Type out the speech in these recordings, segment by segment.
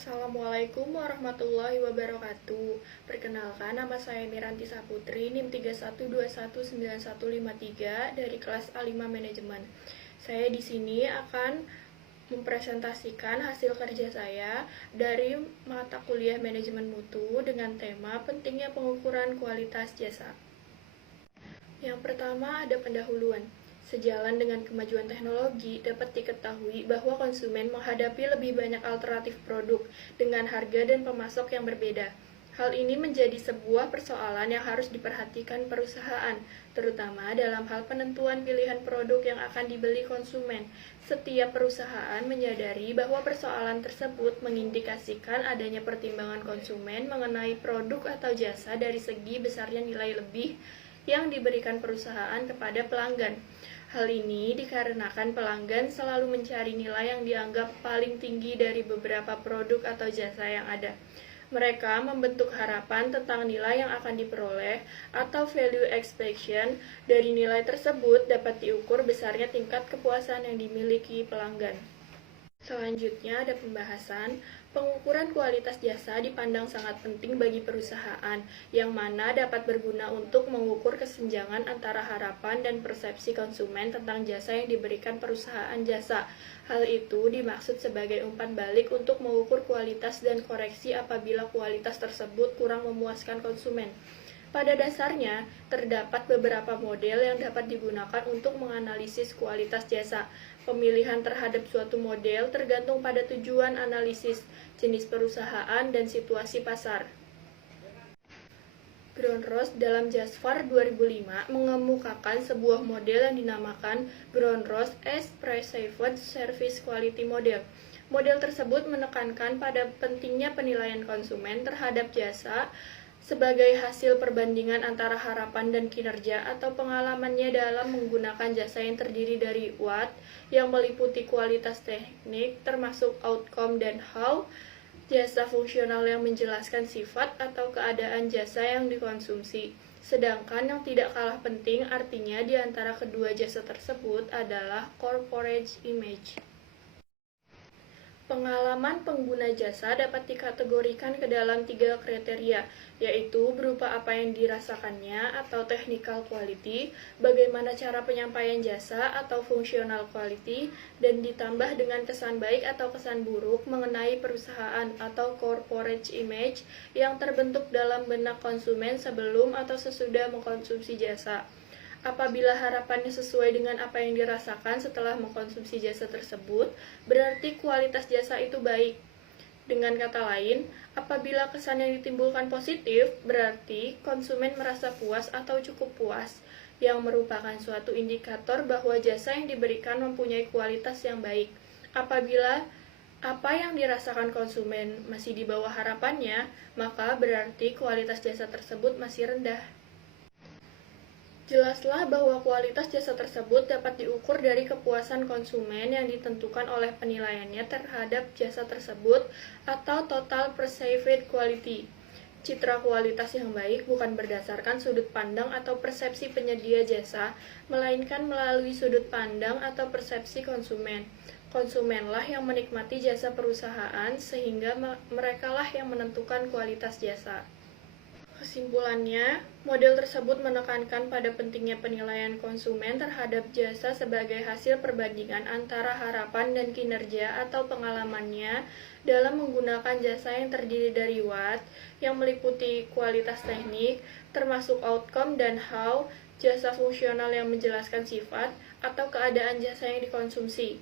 Assalamualaikum warahmatullahi wabarakatuh. Perkenalkan, nama saya Miranti Saputri, NIM 31219153 dari kelas A5 Manajemen. Saya di sini akan mempresentasikan hasil kerja saya dari mata kuliah Manajemen Mutu dengan tema pentingnya pengukuran kualitas jasa. Yang pertama ada pendahuluan. Sejalan dengan kemajuan teknologi, dapat diketahui bahwa konsumen menghadapi lebih banyak alternatif produk dengan harga dan pemasok yang berbeda. Hal ini menjadi sebuah persoalan yang harus diperhatikan perusahaan, terutama dalam hal penentuan pilihan produk yang akan dibeli konsumen. Setiap perusahaan menyadari bahwa persoalan tersebut mengindikasikan adanya pertimbangan konsumen mengenai produk atau jasa dari segi besarnya nilai lebih yang diberikan perusahaan kepada pelanggan. Hal ini dikarenakan pelanggan selalu mencari nilai yang dianggap paling tinggi dari beberapa produk atau jasa yang ada. Mereka membentuk harapan tentang nilai yang akan diperoleh atau value expectation. Dari nilai tersebut dapat diukur besarnya tingkat kepuasan yang dimiliki pelanggan. Selanjutnya ada pembahasan. Pengukuran kualitas jasa dipandang sangat penting bagi perusahaan, yang mana dapat berguna untuk mengukur kesenjangan antara harapan dan persepsi konsumen tentang jasa yang diberikan perusahaan jasa. Hal itu dimaksud sebagai umpan balik untuk mengukur kualitas dan koreksi apabila kualitas tersebut kurang memuaskan konsumen. Pada dasarnya, terdapat beberapa model yang dapat digunakan untuk menganalisis kualitas jasa. Pemilihan terhadap suatu model tergantung pada tujuan analisis, jenis perusahaan, dan situasi pasar. Ground-Ross dalam Jasfar 2005 mengemukakan sebuah model yang dinamakan Ground-Ross as Perceived Service Quality Model. Model tersebut menekankan pada pentingnya penilaian konsumen terhadap jasa sebagai hasil perbandingan antara harapan dan kinerja atau pengalamannya dalam menggunakan jasa yang terdiri dari what, yang meliputi kualitas teknik termasuk outcome dan how, jasa fungsional yang menjelaskan sifat atau keadaan jasa yang dikonsumsi. Sedangkan yang tidak kalah penting artinya di antara kedua jasa tersebut adalah corporate image. Pengalaman pengguna jasa dapat dikategorikan ke dalam 3 kriteria, yaitu berupa apa yang dirasakannya atau technical quality, bagaimana cara penyampaian jasa atau functional quality, dan ditambah dengan kesan baik atau kesan buruk mengenai perusahaan atau corporate image yang terbentuk dalam benak konsumen sebelum atau sesudah mengkonsumsi jasa. Apabila harapannya sesuai dengan apa yang dirasakan setelah mengkonsumsi jasa tersebut, berarti kualitas jasa itu baik. Dengan kata lain, apabila kesan yang ditimbulkan positif, berarti konsumen merasa puas atau cukup puas, yang merupakan suatu indikator bahwa jasa yang diberikan mempunyai kualitas yang baik. Apabila apa yang dirasakan konsumen masih di bawah harapannya, maka berarti kualitas jasa tersebut masih rendah. Jelaslah bahwa kualitas jasa tersebut dapat diukur dari kepuasan konsumen yang ditentukan oleh penilaiannya terhadap jasa tersebut atau total perceived quality. Citra kualitas yang baik bukan berdasarkan sudut pandang atau persepsi penyedia jasa, melainkan melalui sudut pandang atau persepsi konsumen. Konsumenlah yang menikmati jasa perusahaan, sehingga merekalah yang menentukan kualitas jasa. Kesimpulannya, model tersebut menekankan pada pentingnya penilaian konsumen terhadap jasa sebagai hasil perbandingan antara harapan dan kinerja atau pengalamannya dalam menggunakan jasa yang terdiri dari what, yang meliputi kualitas teknik, termasuk outcome dan how, jasa fungsional yang menjelaskan sifat atau keadaan jasa yang dikonsumsi.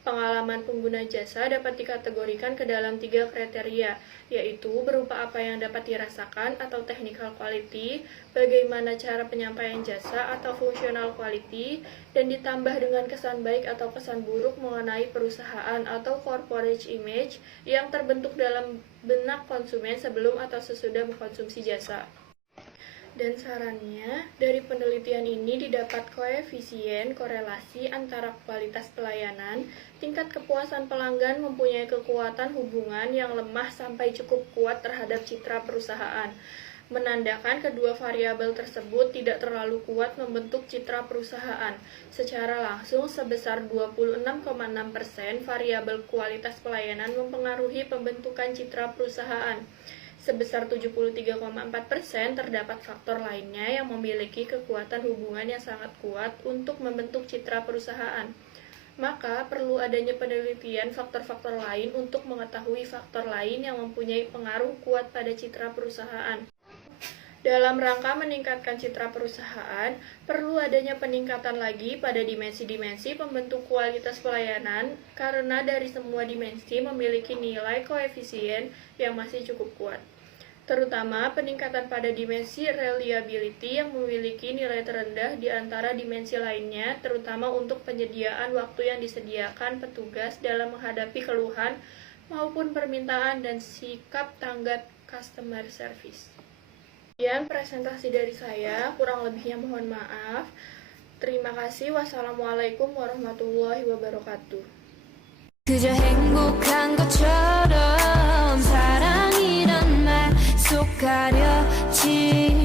Pengalaman pengguna jasa dapat dikategorikan ke dalam 3 kriteria, yaitu berupa apa yang dapat dirasakan atau technical quality, bagaimana cara penyampaian jasa atau functional quality, dan ditambah dengan kesan baik atau kesan buruk mengenai perusahaan atau corporate image yang terbentuk dalam benak konsumen sebelum atau sesudah mengkonsumsi jasa. Dan sarannya, dari penelitian ini didapat koefisien korelasi antara kualitas pelayanan, tingkat kepuasan pelanggan mempunyai kekuatan hubungan yang lemah sampai cukup kuat terhadap citra perusahaan. menandakan kedua variabel tersebut tidak terlalu kuat membentuk citra perusahaan. Secara langsung sebesar 26,6% variabel kualitas pelayanan mempengaruhi pembentukan citra perusahaan. Sebesar 73,4% terdapat faktor lainnya yang memiliki kekuatan hubungan yang sangat kuat untuk membentuk citra perusahaan. Maka perlu adanya penelitian faktor-faktor lain untuk mengetahui faktor lain yang mempunyai pengaruh kuat pada citra perusahaan. Dalam rangka meningkatkan citra perusahaan, perlu adanya peningkatan lagi pada dimensi-dimensi pembentuk kualitas pelayanan karena dari semua dimensi memiliki nilai koefisien yang masih cukup kuat. Terutama peningkatan pada dimensi reliability yang memiliki nilai terendah di antara dimensi lainnya, terutama untuk penyediaan waktu yang disediakan petugas dalam menghadapi keluhan maupun permintaan dan sikap tanggap customer service. Sekian presentasi dari saya, kurang lebihnya mohon maaf. Terima kasih. Wassalamualaikum warahmatullahi wabarakatuh. 그저 행복한 것처럼 사랑이란 말 속 가려지